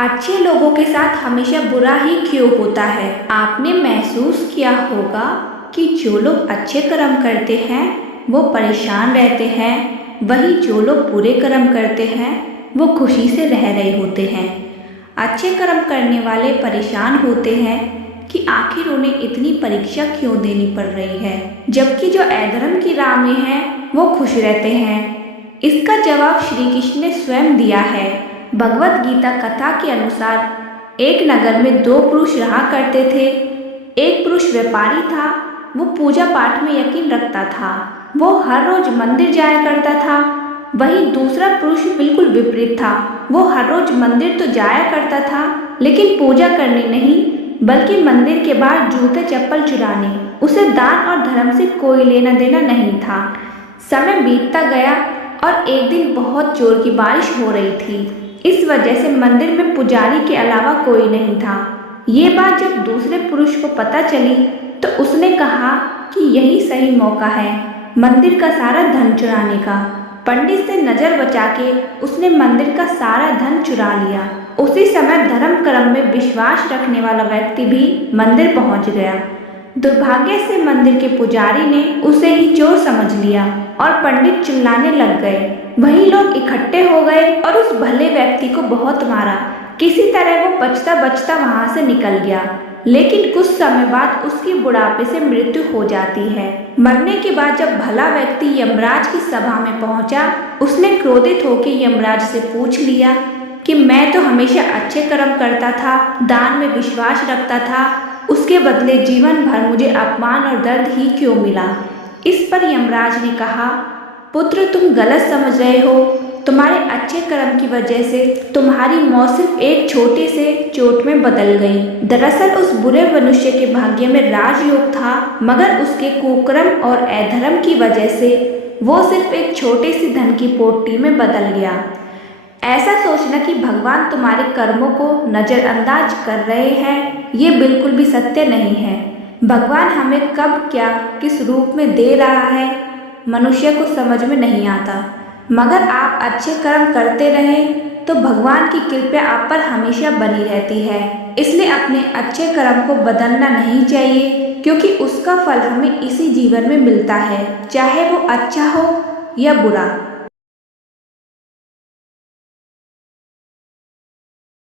अच्छे लोगों के साथ हमेशा बुरा ही क्यों होता है? आपने महसूस किया होगा कि जो लोग अच्छे कर्म करते हैं वो परेशान रहते हैं, वहीं जो लोग बुरे कर्म करते हैं वो खुशी से रह रहे होते हैं। अच्छे कर्म करने वाले परेशान होते हैं कि आखिर उन्हें इतनी परीक्षा क्यों देनी पड़ रही है, जबकि जो अधर्म की राह में हैं वो खुश रहते हैं। इसका जवाब श्री कृष्ण ने स्वयं दिया है। भगवत गीता कथा के अनुसार एक नगर में दो पुरुष रहा करते थे। एक पुरुष व्यापारी था, वो पूजा पाठ में यकीन रखता था, वो हर रोज मंदिर जाया करता था। वहीं दूसरा पुरुष बिल्कुल विपरीत था, वो हर रोज मंदिर तो जाया करता था लेकिन पूजा करने नहीं, बल्कि मंदिर के बाहर जूते चप्पल चुराने। उसे दान और धर्म से कोई लेना देना नहीं था। समय बीतता गया और एक दिन बहुत जोर की बारिश हो रही थी। इस वजह से मंदिर में पुजारी के अलावा कोई नहीं था। ये बात जब दूसरे पुरुष को पता चली तो उसने कहा कि यही सही मौका है मंदिर का सारा धन चुराने का। पंडित से नजर बचा के उसने मंदिर का सारा धन चुरा लिया। उसी समय धर्म कर्म में विश्वास रखने वाला व्यक्ति भी मंदिर पहुंच गया। दुर्भाग्य से मंदिर के पुजारी ने उसे ही चोर समझ लिया और पंडित चिल्लाने लग गए। वहीं लोग इकट्ठे हो गए और उस भले व्यक्ति को बहुत मारा। किसी तरह वो बचता बचता वहां से निकल गया, लेकिन कुछ समय बाद उसकी बुढ़ापे से मृत्यु हो जाती है। मरने के बाद जब भला व्यक्ति यमराज की सभा में पहुंचा, उसने क्रोधित होकर यमराज से पूछ लिया कि मैं तो हमेशा अच्छे कर्म करता था, दान में विश्वास रखता था, उसके बदले जीवन भर मुझे अपमान और दर्द ही क्यों मिला? इस पर यमराज ने कहा, पुत्र तुम गलत समझ रहे हो। तुम्हारे अच्छे कर्म की वजह से तुम्हारी मौत सिर्फ एक छोटे से चोट में बदल गई। दरअसल उस बुरे मनुष्य के भाग्य में राजयोग था, मगर उसके कुकर्म और अधर्म की वजह से वो सिर्फ एक छोटे सी धन की पोटली में बदल गया। ऐसा सोचना कि भगवान तुम्हारे कर्मों को नज़रअंदाज कर रहे हैं, ये बिल्कुल भी सत्य नहीं है। भगवान हमें कब क्या किस रूप में दे रहा है मनुष्य को समझ में नहीं आता, मगर आप अच्छे कर्म करते रहें तो भगवान की कृपा आप पर हमेशा बनी रहती है। इसलिए अपने अच्छे कर्म को बदलना नहीं चाहिए, क्योंकि उसका फल हमें इसी जीवन में मिलता है, चाहे वो अच्छा हो या बुरा।